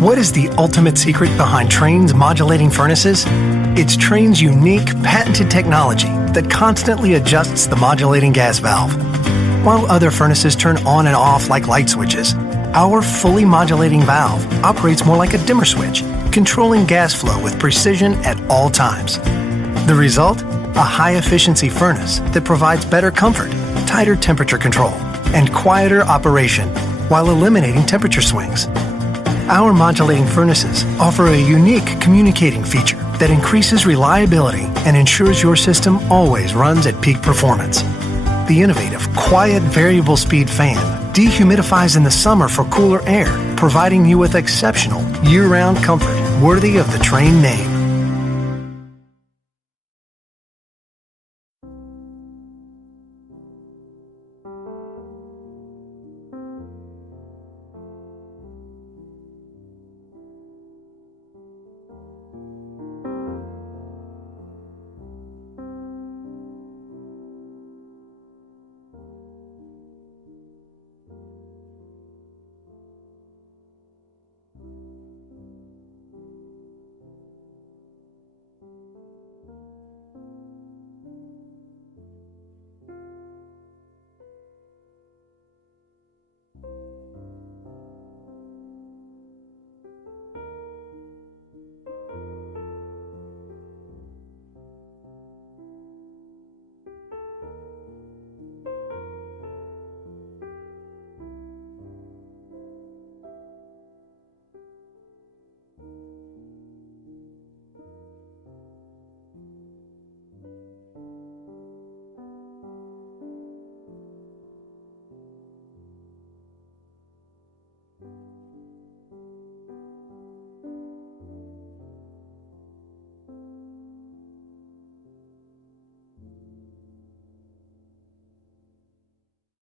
What is the ultimate secret behind Trane's modulating furnaces? It's Trane's unique, patented technology that constantly adjusts the modulating gas valve. While other furnaces turn on and off like light switches, our fully modulating valve operates more like a dimmer switch, controlling gas flow with precision at all times. The result? A high-efficiency furnace that provides better comfort, tighter temperature control, and quieter operation while eliminating temperature swings. Our modulating furnaces offer a unique communicating feature that increases reliability and ensures your system always runs at peak performance. The innovative, quiet variable speed fan dehumidifies in the summer for cooler air, providing you with exceptional year-round comfort worthy of the Trane name.